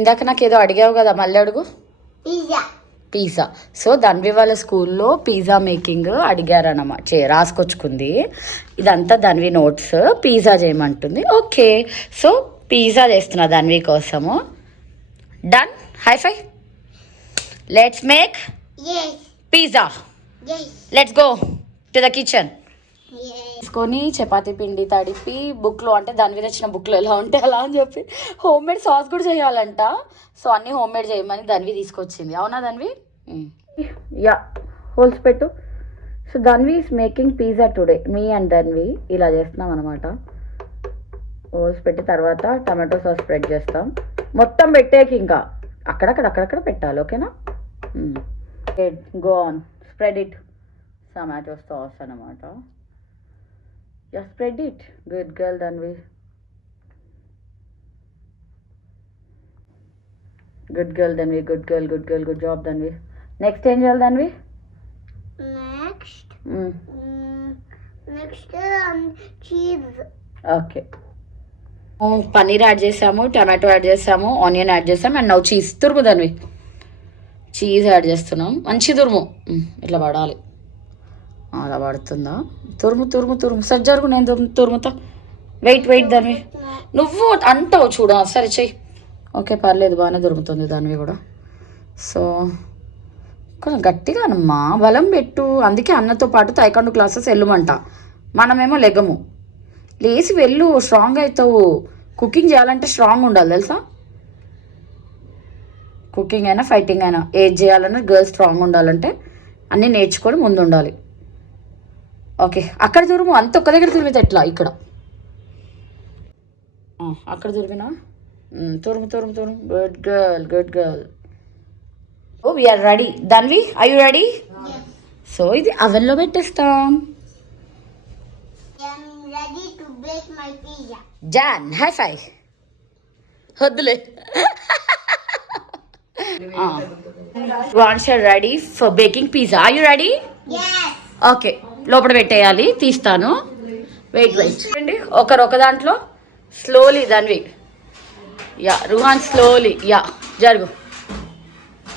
ఇందాక నాకు ఏదో అడిగావు కదా, మళ్ళీ అడుగు. పిజ్జా. సో ధన్వి వాళ్ళ స్కూల్లో పిజ్జా మేకింగ్ అడిగారన్నమాట, రాసుకొచ్చుకుంది. ఇదంతా ధన్వి నోట్స్. పిజ్జా చేయమంటుంది. ఓకే, సో పిజ్జా చేస్తున్నా ధన్వి కోసము. Done. High five. Let's make pizza. Let's go to the kitchen. తీసుకొని చపాతీ పిండి తడిపి బుక్లో, అంటే దాని మీద వచ్చిన బుక్లో ఎలా ఉంటే అలా అని చెప్పి హోమ్ మేడ్ సాస్ కూడా చేయాలంట. సో అన్నీ హోమ్ మేడ్ చేయమని ధన్వి తీసుకొచ్చింది. అవునా ధన్వి? యా, హోల్స్ పెట్టు. So Dhanvi is making pizza today. Me and Dhanvi ఇలా చేస్తున్నాం అనమాట. హోల్స్ పెట్టి తర్వాత టమాటో సాస్ స్ప్రెడ్ చేస్తాం. మొత్తం పెట్టేకి ఇంకా అక్కడక్కడ పెట్టాలి. ఓకేనా? Go on, spread it. Tomato sauce అనమాట. Yeah, spread it. Good girl, Dhanvi. Good girl, Dhanvi. Good girl. Good job, Dhanvi. Next ఏం చేయాలి Dhanvi? Next cheese. Okay, paneer add చేసాము, టమాటో యాడ్ చేసాము, ఆనియన్ యాడ్ చేసాము, అండ్ నవ్వు చీజ్. తురుము Dhanvi. Cheese add చేస్తున్నాం. మంచి తురుము, ఇట్లా పడాలి. అలా పడుతుందా? తురుము సరి జరుగు, నేను తురుముతా. వెయిట్ ధన్వి, నువ్వు అంటావు చూడ. సరే చెయ్యి. ఓకే, పర్లేదు, బాగానే దొరుకుతుంది ధన్వి కూడా. సో కొంచెం గట్టిగా అమ్మా, బలం పెట్టు. అందుకే అన్నతో పాటు తైకాండు క్లాసెస్ వెళ్ళమంట. మనమేమో లెగము. లేచి వెళ్ళు, స్ట్రాంగ్ అవుతావు. కుకింగ్ చేయాలంటే స్ట్రాంగ్ ఉండాలి తెలుసా. కుకింగ్ అయినా ఫైటింగ్ అయినా ఏది చేయాలన్నా గర్ల్స్ స్ట్రాంగ్ ఉండాలంటే అన్నీ నేర్చుకొని ముందు ఉండాలి. ఓకే, అక్కడ తురుము. అంత ఒక్క దగ్గర తురిమితే ఎట్లా? ఇక్కడ అక్కడ తురిమినా. తురుము. Good girl. Oh, we're ready. Dhanvi, are you ready? So ఇది అవెన్లో పెట్టేస్తాం. John, high five. వద్దులే. Once are ready for baking pizza. Are you ready? Okay, లోపల పెట్టేయాలి. తీస్తాను. వెయిట్ అండి. ఒక దాంట్లో slowly Dhanvi. Yeah, Ruhan slowly. Yeah, జరుగు.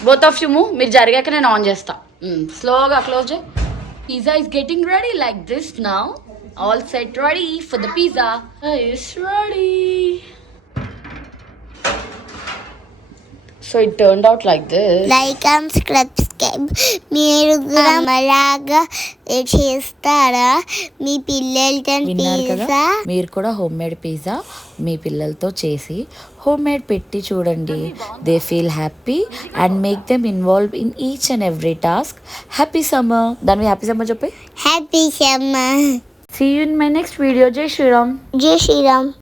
Both of you move. మీరు జరిగాక నేను ఆన్ చేస్తా. స్లోగా క్లోజ్ చేయి. Pizza is getting ready like this now. All set ready for the pizza. It's ready. So it turned out like this. Like and subscribe. మీరు కూడా అలాగా చేస్తారా మీ పిల్లలతో? పిజ్జా మీరు కూడా హోమ్ మేడ్ పిజ్జా మీ పిల్లలతో చేసి హోమ్ మేడ్ పెట్టి చూడండి. They feel happy and make them involve in each and every task. Happy summer. దాని హ్యాపీ సమ్మర్ చెప్పి. Happy summer. See you in my next video. జై శ్రీరామ్. జై శ్రీరామ్.